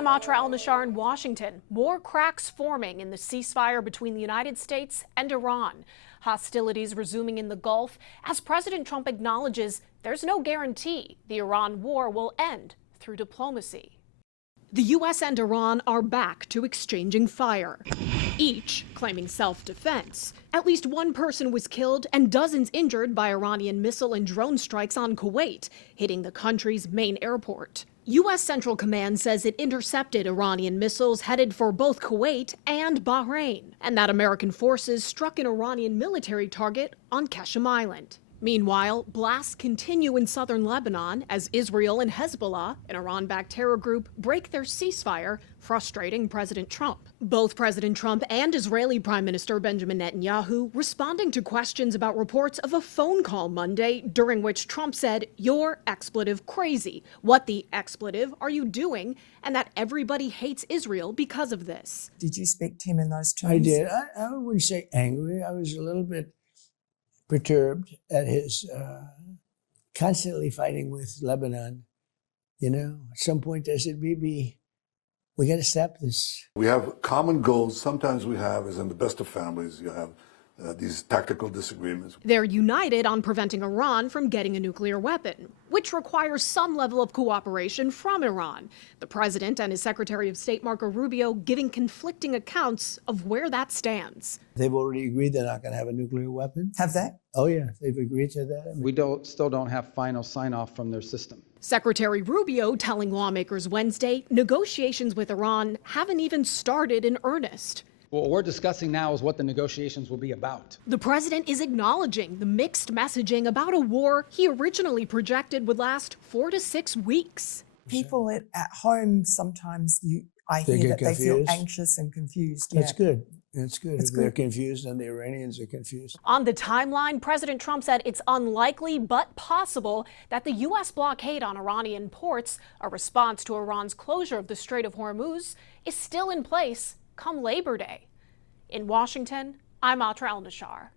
I'm Atra El-Nashar in Washington. More cracks forming in the ceasefire between the United States and Iran. Hostilities resuming in the Gulf as President Trump acknowledges there's no guarantee the Iran war will end through diplomacy. The U.S. and Iran are back to exchanging fire, each claiming self-defense. At least one person was killed and dozens injured by Iranian missile and drone strikes on Kuwait, hitting the country's main airport. U.S. Central Command says it intercepted Iranian missiles headed for both Kuwait and Bahrain, and that American forces struck an Iranian military target on Qasem Island. Meanwhile, blasts continue in southern Lebanon as Israel and Hezbollah, an Iran-backed terror group, break their ceasefire, frustrating President Trump. Both President Trump and Israeli Prime Minister Benjamin Netanyahu responding to questions about reports of a phone call Monday during which Trump said, "You're expletive crazy. What the expletive are you doing?" and that everybody hates Israel because of this. Did you speak to him in those terms? I did. I wouldn't say angry. I was a little bit perturbed at his constantly fighting with Lebanon. You know, at some point I said, "Bibi, we got to stop this." We have common goals. Sometimes we have, as in the best of families, you have these tactical disagreements. They're united on preventing Iran from getting a nuclear weapon, which requires some level of cooperation from Iran. The president and his Secretary of State, Marco Rubio, giving conflicting accounts of where that stands. They've already agreed they're not going to have a nuclear weapon. Have they? Oh, yeah, they've agreed to that. We still don't have final sign-off from their system. Secretary Rubio telling lawmakers Wednesday negotiations with Iran haven't even started in earnest. What we're discussing now is what the negotiations will be about. The president is acknowledging the mixed messaging about a war he originally projected would last 4 to 6 weeks. People at home sometimes, I They hear get that they feel confused. anxious and confused. That's Yeah. good. That's good. It's If they're good. confused and the Iranians are confused. On the timeline, President Trump said it's unlikely but possible that the U.S. blockade on Iranian ports, a response to Iran's closure of the Strait of Hormuz, is still in place come Labor Day. In Washington, I'm Atra El-Nashar.